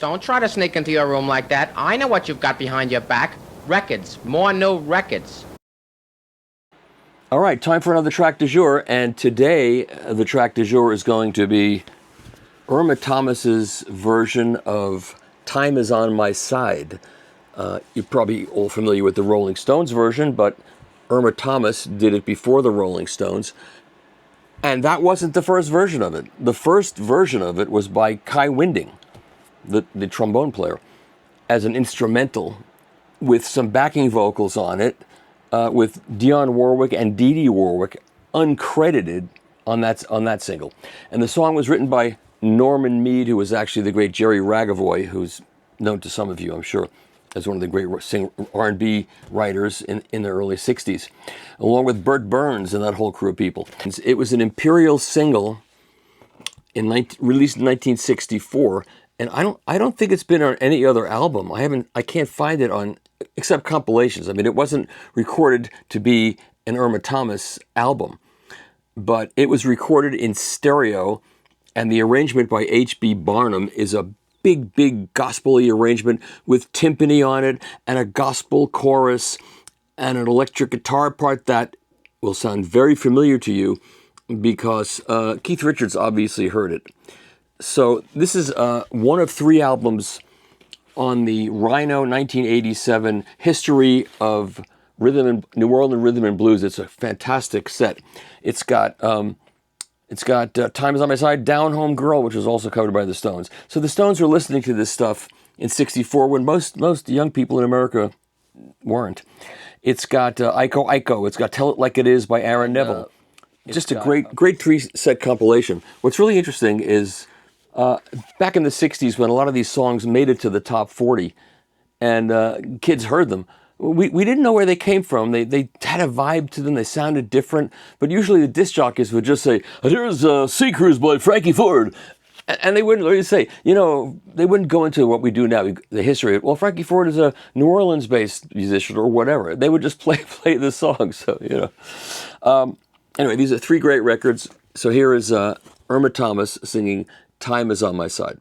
Don't try to sneak into your room like that. I know what you've got behind your back. Records. More new records. All right, time for another track du jour, and today the track du jour is going to be Irma Thomas's version of Time Is On My Side. You're probably all familiar with the Rolling Stones version, but Irma Thomas did it before the Rolling Stones, and that wasn't the first version of it. The first version of it was by Kai Winding, the trombone player, as an instrumental with some backing vocals on it, with Dionne Warwick and Dee Dee Warwick uncredited on that single. And the song was written by Norman Mead, who was actually the great Jerry Ragavoy, who's known to some of you, I'm sure, as one of the great R&B writers in the early 60s, along with Burt Burns and that whole crew of people. It was an Imperial single released in 1964, and I don't think it's been on any other album. I can't find it on, except compilations. I mean, it wasn't recorded to be an Irma Thomas album, but it was recorded in stereo, and the arrangement by H.B. Barnum is a big gospel-y arrangement with tympani on it, and a gospel chorus, and an electric guitar part that will sound very familiar to you, because Keith Richards obviously heard it. So this is one of 3 albums on the Rhino 1987 History of New Orleans Rhythm and Blues. It's a fantastic set. It's got Time Is On My Side, Down Home Girl, which was also covered by the Stones. So the Stones were listening to this stuff in '64 when most young people in America weren't. It's got Iko Iko. It's got Tell It Like It Is by Aaron Neville. Just a great 3-set compilation. What's really interesting is back in the 60s, when a lot of these songs made it to the top 40 and kids heard them, we didn't know where they came from. They had a vibe to them. They sounded different. But usually the disc jockeys would just say, "There's Sea Cruise by Frankie Ford." And they wouldn't really say, they wouldn't go into what we do now, the history. Well, Frankie Ford is a New Orleans-based musician or whatever. They would just play the song. So, Anyway, these are 3 great records. So here is Irma Thomas singing Time Is On My Side.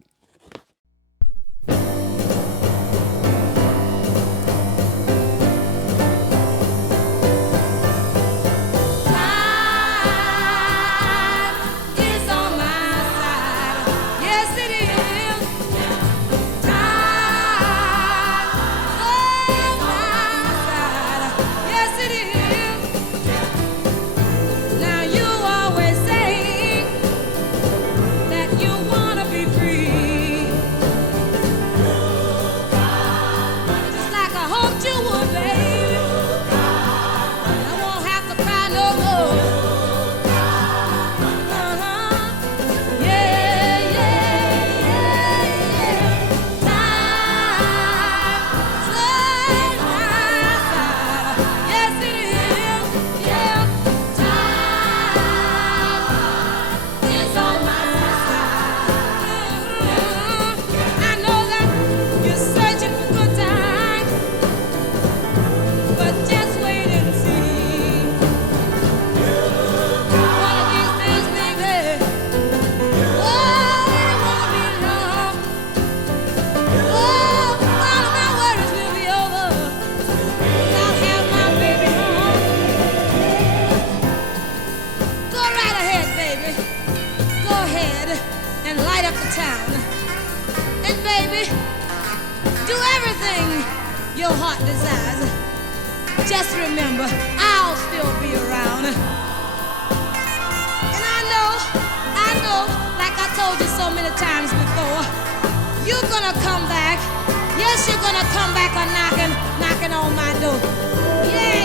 Your heart desires. Just remember, I'll still be around. And I know, like I told you so many times before, you're gonna come back. Yes, you're gonna come back knocking on my door. Yeah.